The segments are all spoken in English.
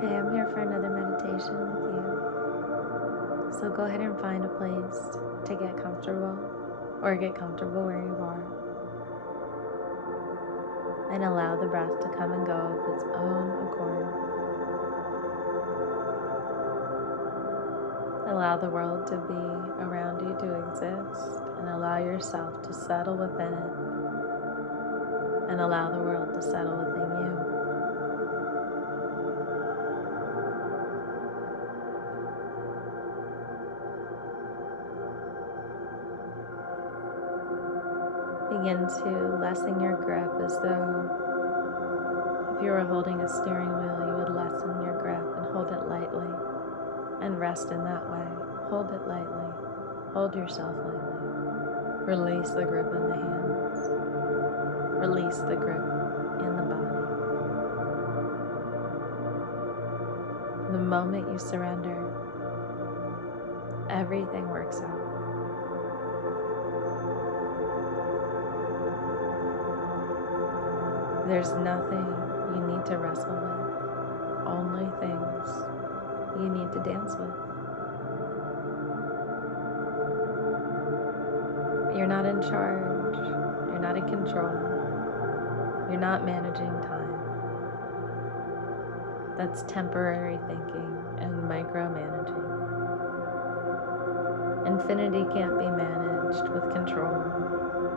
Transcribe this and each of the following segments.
Hey, I'm here for another meditation with you. So go ahead and find a place to get comfortable or get comfortable where you are. And allow the breath to come and go of its own accord. Allow the world to be around you to exist, and allow yourself to settle within it, and allow the world to settle within you. Begin to lessen your grip as though if you were holding a steering wheel, you would lessen your grip and hold it lightly and rest in that way. Hold it lightly. Hold yourself lightly. Release the grip in the hands. Release the grip in the body. The moment you surrender, everything works out. There's nothing you need to wrestle with, only things you need to dance with. You're not in charge, you're not in control, you're not managing time. That's temporary thinking and micromanaging. Infinity can't be managed with control,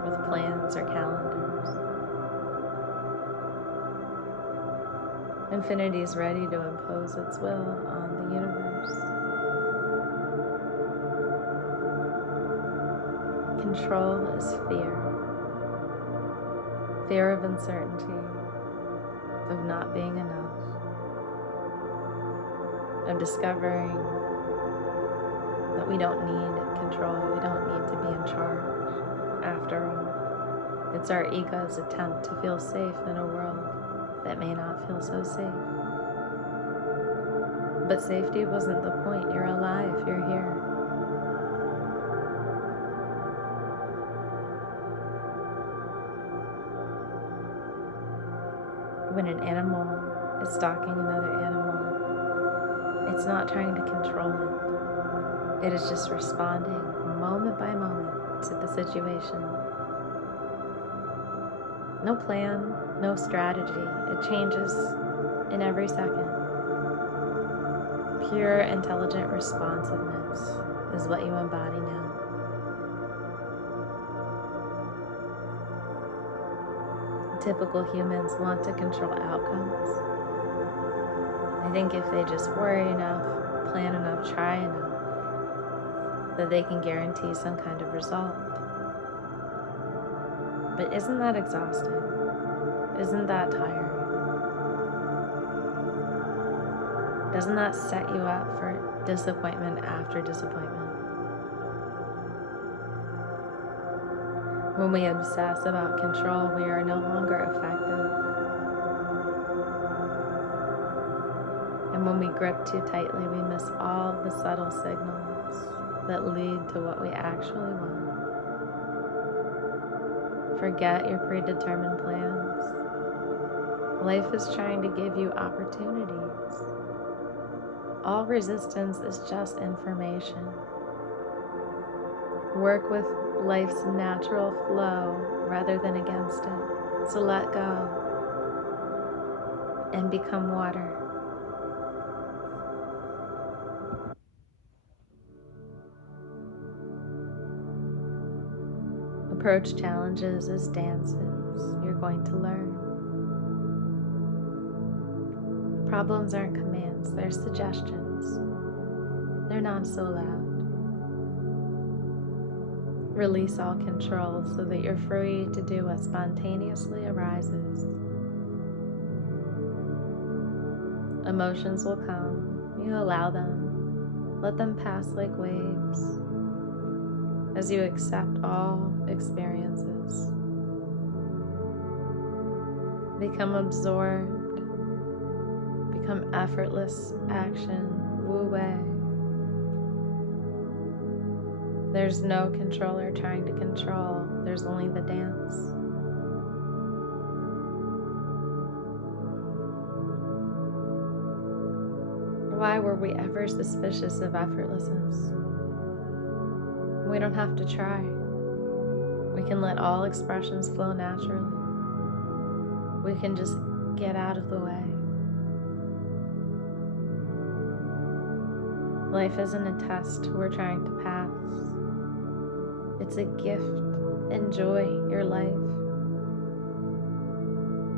with plans or calendars. Infinity is ready to impose its will on the universe. Control is fear. Fear of uncertainty, of not being enough, of discovering that we don't need control, we don't need to be in charge. After all, it's our ego's attempt to feel safe in a world that may not feel so safe. But safety wasn't the point. You're alive, you're here. When an animal is stalking another animal, it's not trying to control it. It is just responding moment by moment to the situation. No plan, no strategy. It changes in every second. Pure intelligent responsiveness is what you embody now. Typical humans want to control outcomes. I think if they just worry enough, plan enough, try enough, that they can guarantee some kind of result. But isn't that exhausting? Isn't that tiring? Doesn't that set you up for disappointment after disappointment? When we obsess about control, we are no longer effective. And when we grip too tightly, we miss all the subtle signals that lead to what we actually want. Forget your predetermined plans. Life is trying to give you opportunities. All resistance is just information. Work with life's natural flow rather than against it. So let go and become water. Approach challenges as dances you're going to learn. Problems aren't commands, they're suggestions. They're not so loud. Release all control so that you're free to do what spontaneously arises. Emotions will come, you allow them, let them pass like waves as you accept all experiences. Become absorbed, become effortless action, wu wei. There's no controller trying to control, there's only the dance. Why were we ever suspicious of effortlessness? We don't have to try. We can let all expressions flow naturally. We can just get out of the way. Life isn't a test we're trying to pass. It's a gift. Enjoy your life.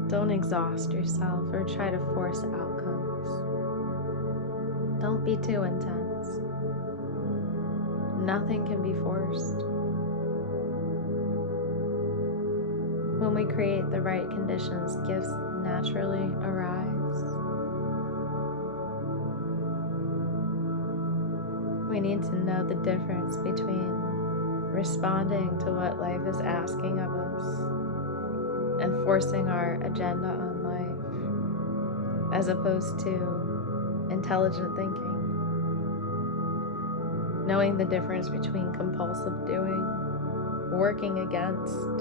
Don't exhaust yourself or try to force outcomes. Don't be too intense. Nothing can be forced. When we create the right conditions, gifts naturally arise. We need to know the difference between responding to what life is asking of us and forcing our agenda on life, as opposed to intelligent thinking. Knowing the difference between compulsive doing, working against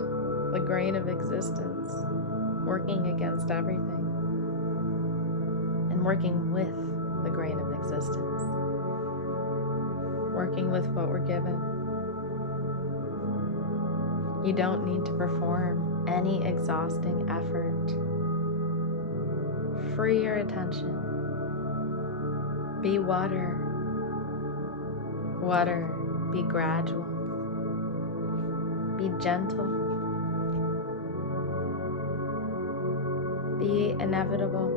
the grain of existence, working against everything, and working with the grain of existence, working with what we're given. You don't need to perform any exhausting effort. Free your attention. Be water. Water, be gradual. Be gentle. Be inevitable.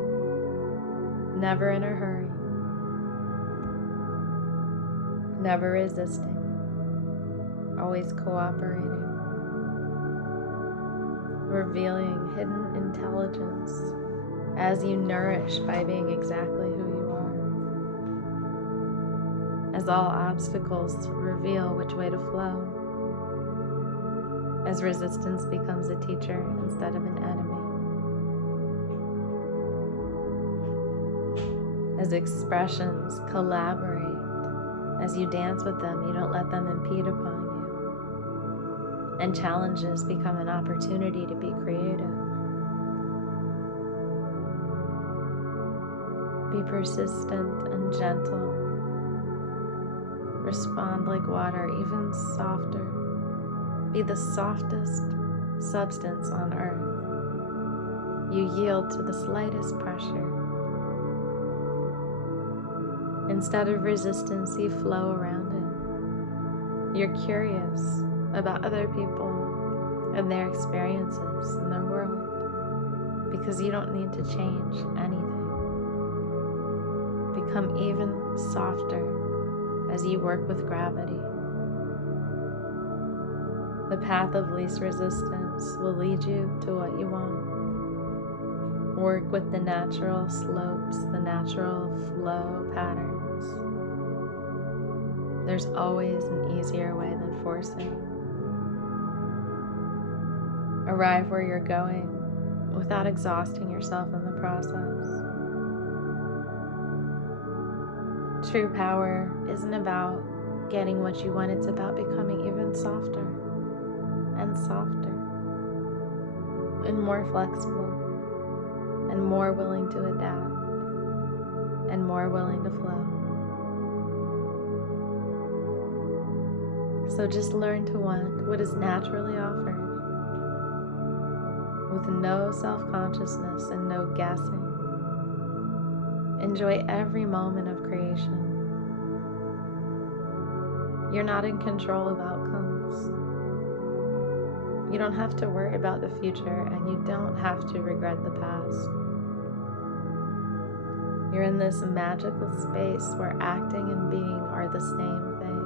Never in a hurry. Never resisting. Always cooperating. Revealing hidden intelligence as you nourish by being exactly who you are. As all obstacles reveal which way to flow. As resistance becomes a teacher instead of an enemy. As expressions collaborate. As you dance with them, you don't let them impede upon you. And challenges become an opportunity to be creative. Be persistent and gentle. Respond like water, even softer. Be the softest substance on earth. You yield to the slightest pressure. Instead of resistance, you flow around it. You're curious about other people and their experiences in their world, because you don't need to change anything. Become even softer as you work with gravity. The path of least resistance will lead you to what you want. Work with the natural slopes, the natural flow patterns. There's always an easier way than forcing. Arrive where you're going without exhausting yourself in the process. True power isn't about getting what you want, it's about becoming even softer and softer and more flexible and more willing to adapt and more willing to flow. So just learn to want what is naturally offered, with no self-consciousness and no guessing. Enjoy every moment of creation. You're not in control of outcomes. You don't have to worry about the future, and you don't have to regret the past. You're in this magical space where acting and being are the same thing.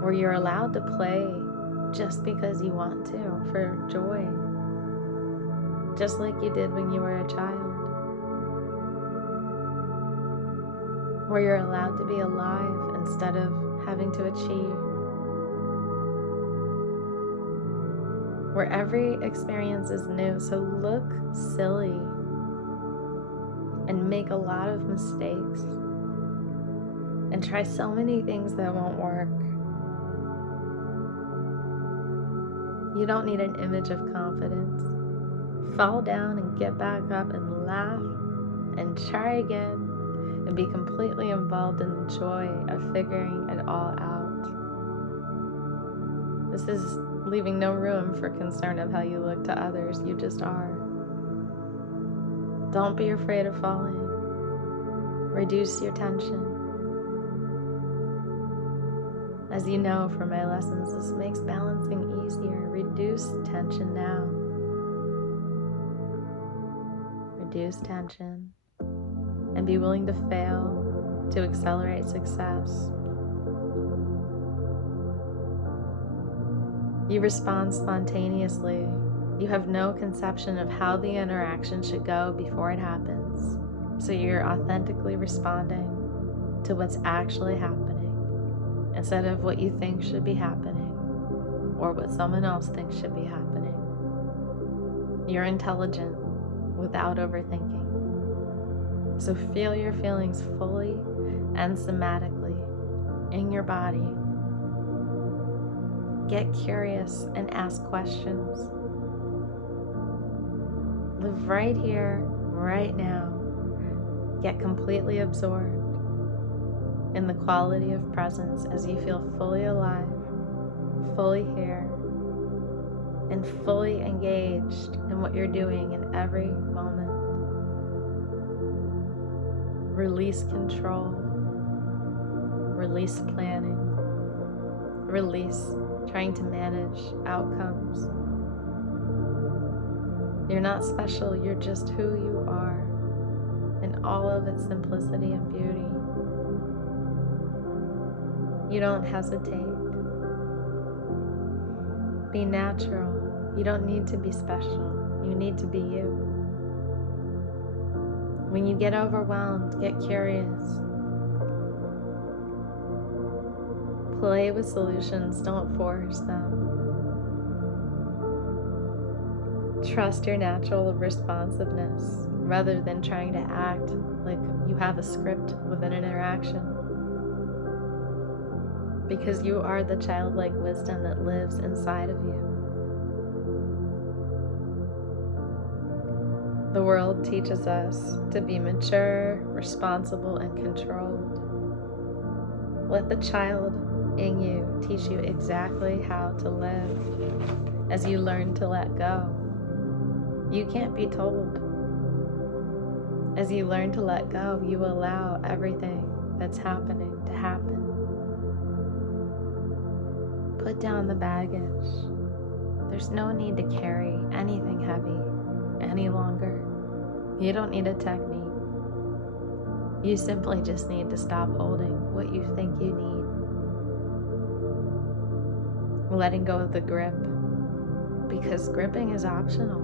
Where you're allowed to play just because you want to, for joy. Just like you did when you were a child. Where you're allowed to be alive instead of having to achieve. Where every experience is new, so look silly and make a lot of mistakes and try so many things that won't work. You don't need an image of confidence. Fall down and get back up and laugh and try again and be completely involved in the joy of figuring it all out. This is leaving no room for concern of how you look to others. You just are. Don't be afraid of falling. Reduce your tension. As you know from my lessons, this makes balancing easier. Reduce tension now. Reduce tension and be willing to fail to accelerate success. You respond spontaneously. You have no conception of how the interaction should go before it happens. So you're authentically responding to what's actually happening instead of what you think should be happening or what someone else thinks should be happening. You're intelligent without overthinking. So feel your feelings fully and somatically in your body. Get curious and ask questions. Live right here, right now. Get completely absorbed in the quality of presence as you feel fully alive, fully here, and fully engaged in what you're doing in every moment. Release control, release planning, release trying to manage outcomes. You're not special, you're just who you are in all of its simplicity and beauty. You don't hesitate. Be natural. You don't need to be special. You need to be you. When you get overwhelmed, get curious. Play with solutions, don't force them. Trust your natural responsiveness rather than trying to act like you have a script with an interaction. Because you are the childlike wisdom that lives inside of you. The world teaches us to be mature, responsible, and controlled. Let the child in you teach you exactly how to live as you learn to let go. You can't be told. As you learn to let go, you allow everything that's happening to happen. Put down the baggage. There's no need to carry anything heavy any longer. You don't need a technique. You simply just need to stop holding what you think you need. Letting go of the grip, because gripping is optional.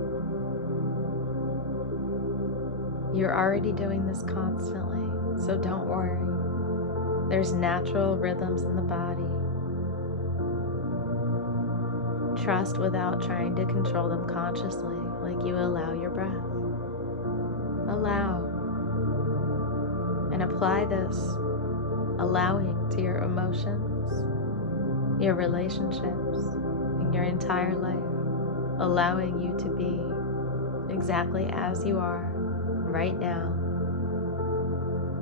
You're already doing this constantly, so don't worry. There's natural rhythms in the body. Trust without trying to control them consciously, like you allow your breath. Allow. And apply this allowing to your emotions, your relationships, and your entire life. Allowing you to be exactly as you are right now.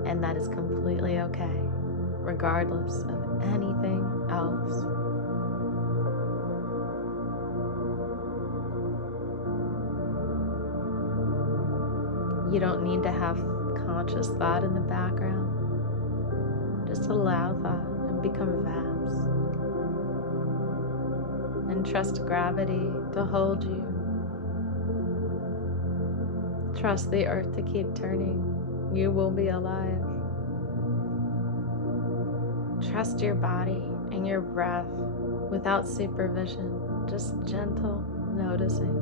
And that is completely okay, regardless of anything else. You don't need to have conscious thought in the background. Just allow thought and become vast. And trust gravity to hold you. Trust the earth to keep turning. You will be alive. Trust your body and your breath without supervision, just gentle noticing.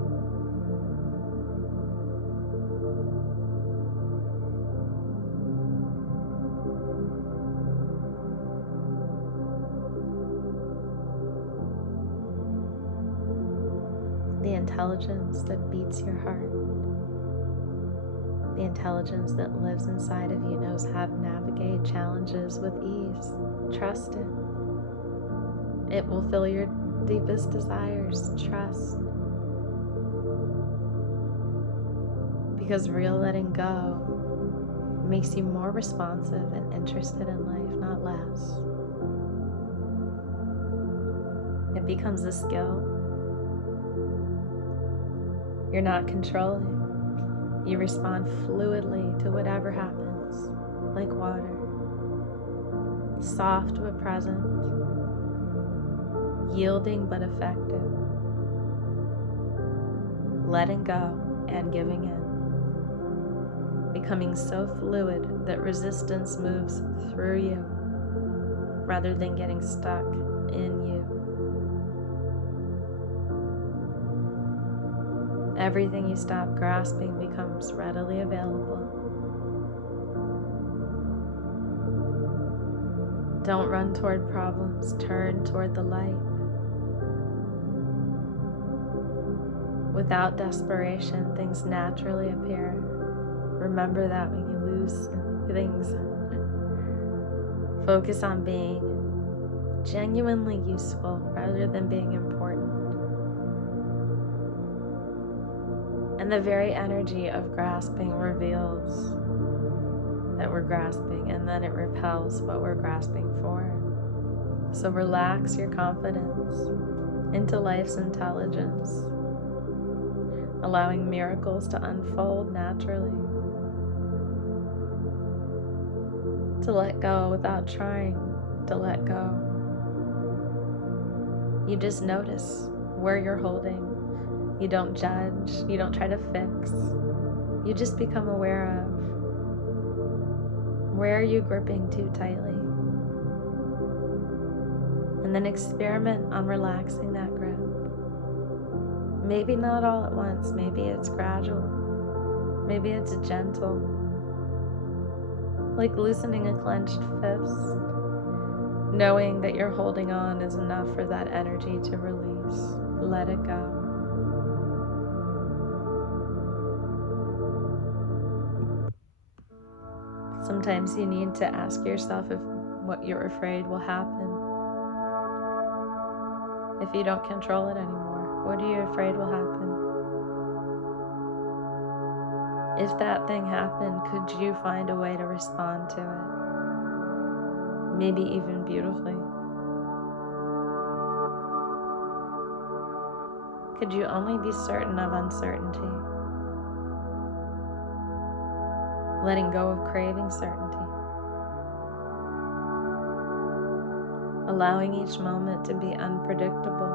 The intelligence that beats your heart, the intelligence that lives inside of you knows how to navigate challenges with ease. Trust it. It will fill your deepest desires. Trust. Because real letting go makes you more responsive and interested in life, not less. It becomes a skill. You're not controlling. You respond fluidly to whatever happens, like water. Soft but present. Yielding but effective. Letting go and giving in. Becoming so fluid that resistance moves through you rather than getting stuck in you. Everything you stop grasping becomes readily available. Don't run toward problems, turn toward the light. Without desperation, things naturally appear. Remember that when you lose things. Focus on being genuinely useful rather than being important. And the very energy of grasping reveals that we're grasping, and then it repels what we're grasping for. So relax your confidence into life's intelligence, allowing miracles to unfold naturally. To let go without trying to let go. You just notice where you're holding. You don't judge, you don't try to fix. You just become aware of where are you gripping too tightly. And then experiment on relaxing that grip. Maybe not all at once, maybe it's gradual. Maybe it's gentle. Like loosening a clenched fist. Knowing that you're holding on is enough for that energy to release. Let it go. Sometimes you need to ask yourself if what you're afraid will happen. If you don't control it anymore, what are you afraid will happen? If that thing happened, could you find a way to respond to it? Maybe even beautifully. Could you only be certain of uncertainty? Letting go of craving certainty. Allowing each moment to be unpredictable.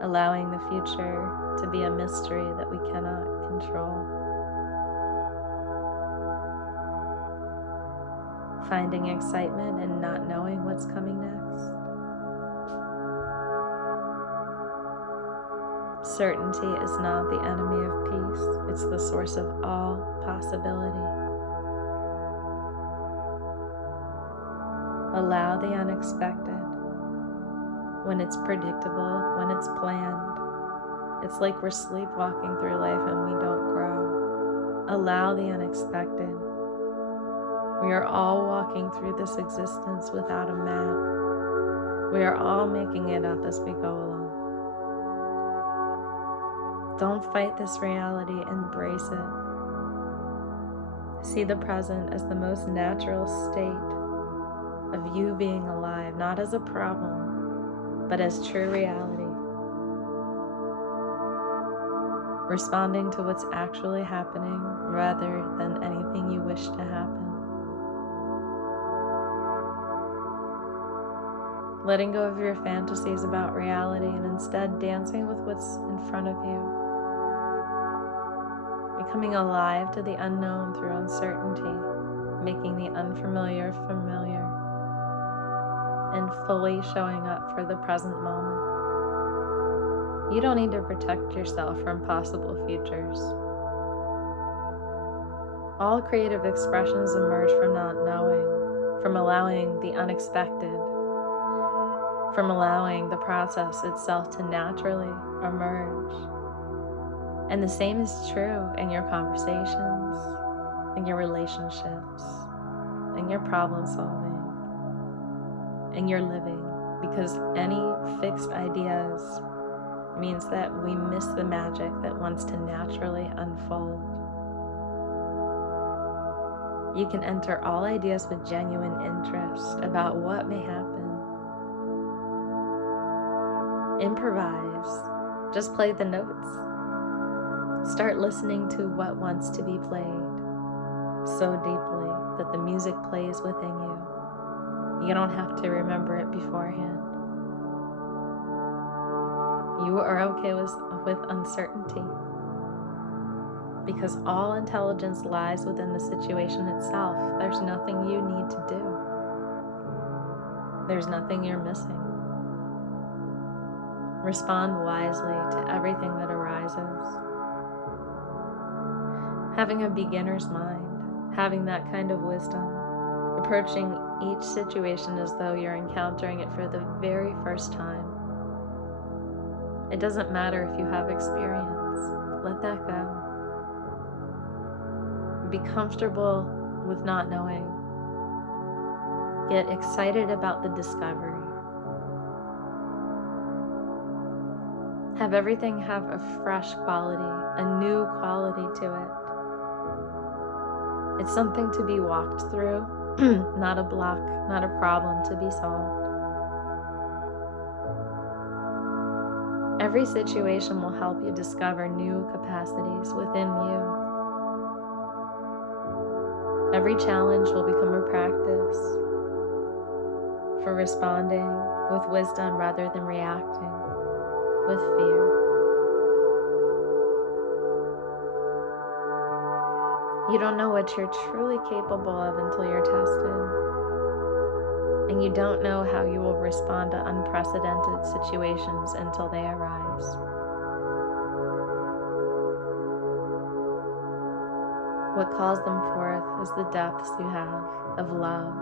Allowing the future to be a mystery that we cannot control. Finding excitement in not knowing what's coming next. Certainty is not the enemy of peace, it's the source of all possibility. Allow the unexpected. When it's predictable, when it's planned, it's like we're sleepwalking through life and we don't grow. Allow the unexpected. We are all walking through this existence without a map. We are all making it up as we go along. Don't fight this reality, embrace it. See the present as the most natural state of you being alive, not as a problem, but as true reality. Responding to what's actually happening rather than anything you wish to happen. Letting go of your fantasies about reality and instead dancing with what's in front of you. Becoming alive to the unknown through uncertainty, making the unfamiliar familiar, and fully showing up for the present moment. You don't need to protect yourself from possible futures. All creative expressions emerge from not knowing, from allowing the unexpected, from allowing the process itself to naturally emerge. And the same is true in your conversations, in your relationships, in your problem solving, in your living, because any fixed ideas means that we miss the magic that wants to naturally unfold. You can enter all ideas with genuine interest about what may happen. Improvise. Just play the notes. Start listening to what wants to be played so deeply that the music plays within you. You don't have to remember it beforehand. You are okay with uncertainty, because all intelligence lies within the situation itself. There's nothing you need to do. There's nothing you're missing. Respond wisely to everything that arises. Having a beginner's mind, having that kind of wisdom, approaching each situation as though you're encountering it for the very first time. It doesn't matter if you have experience. Let that go. Be comfortable with not knowing. Get excited about the discovery. Have everything have a fresh quality, a new quality to it. It's something to be walked through, not a block, not a problem to be solved. Every situation will help you discover new capacities within you. Every challenge will become a practice for responding with wisdom rather than reacting with fear. You don't know what you're truly capable of until you're tested. And you don't know how you will respond to unprecedented situations until they arise. What calls them forth is the depths you have of love,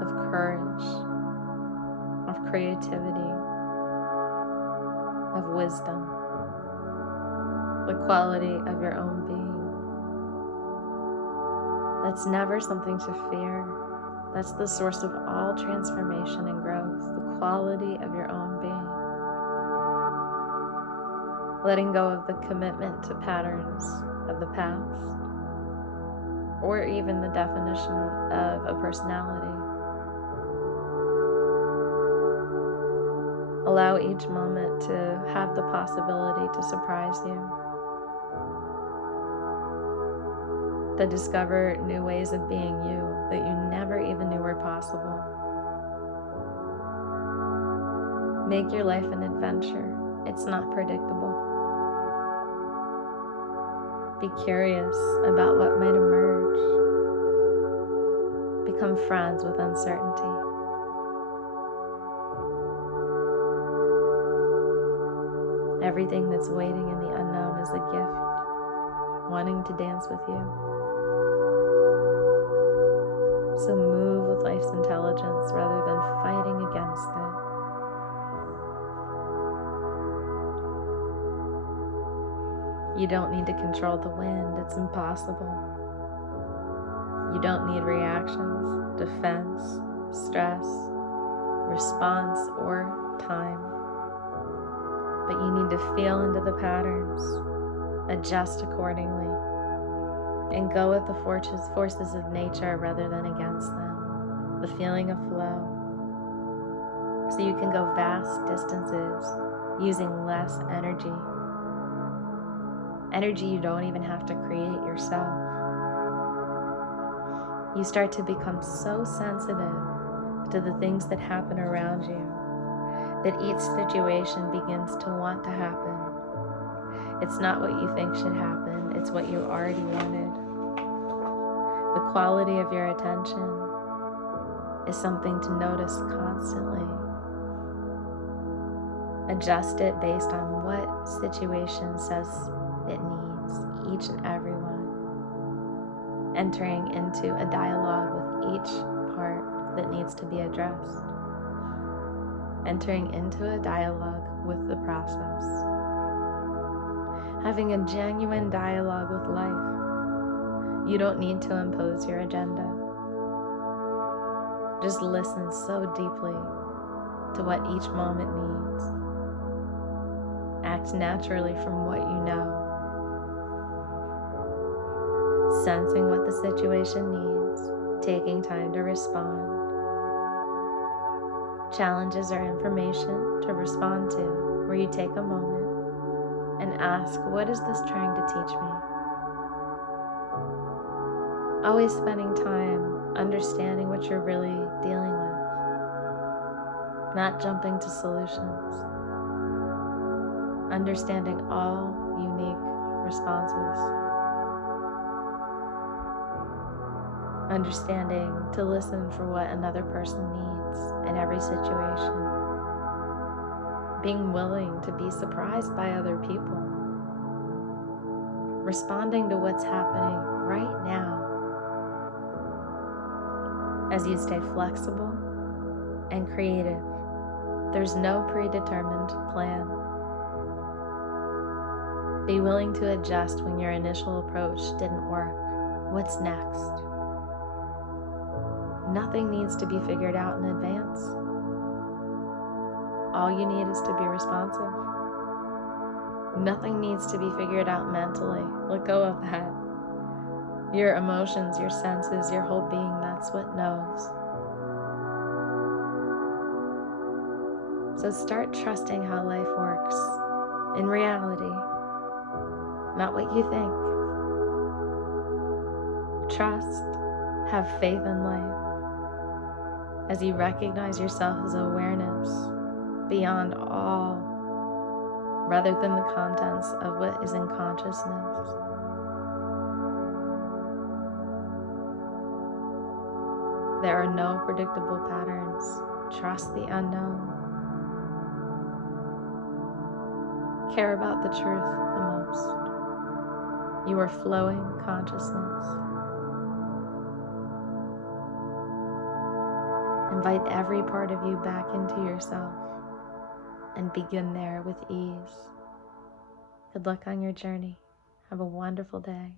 of courage, of creativity, of wisdom, the quality of your own being. That's never something to fear. That's the source of all transformation and growth, the quality of your own being. Letting go of the commitment to patterns of the past, or even the definition of a personality. Allow each moment to have the possibility to surprise you, to discover new ways of being you that you never even knew were possible. Make your life an adventure. It's not predictable. Be curious about what might emerge. Become friends with uncertainty. Everything that's waiting in the unknown is a gift, wanting to dance with you. So move with life's intelligence rather than fighting against it. You don't need to control the wind, it's impossible. You don't need reactions, defense, stress, response, or time. But you need to feel into the patterns, adjust accordingly, and go with the forces of nature rather than against them. The feeling of flow. So you can go vast distances using less energy. Energy you don't even have to create yourself. You start to become so sensitive to the things that happen around you that each situation begins to want to happen. It's not what you think should happen, it's what you already wanted. The quality of your attention is something to notice constantly. Adjust it based on what situation says it needs, each and every one. Entering into a dialogue with each part that needs to be addressed. Entering into a dialogue with the process. Having a genuine dialogue with life. You don't need to impose your agenda. Just listen so deeply to what each moment needs. Act naturally from what you know. sensing what the situation needs, taking time to respond. Challenges or information to respond to, where you take a moment and ask, what is this trying to teach me? Always spending time understanding what you're really dealing with, not jumping to solutions. Understanding all unique responses. Understanding to listen for what another person needs in every situation. Being willing to be surprised by other people. Responding to what's happening right now as you stay flexible and creative. There's no predetermined plan. Be willing to adjust when your initial approach didn't work. What's next? Nothing needs to be figured out in advance. All you need is to be responsive. Nothing needs to be figured out mentally. Let go of that. Your emotions, your senses, your whole being, that's what knows. So start trusting how life works in reality, not what you think. Trust, have faith in life as you recognize yourself as awareness beyond all, rather than the contents of what is in consciousness. There are no predictable patterns. Trust the unknown. Care about the truth the most. You are flowing consciousness. Invite every part of you back into yourself and begin there with ease. Good luck on your journey. Have a wonderful day.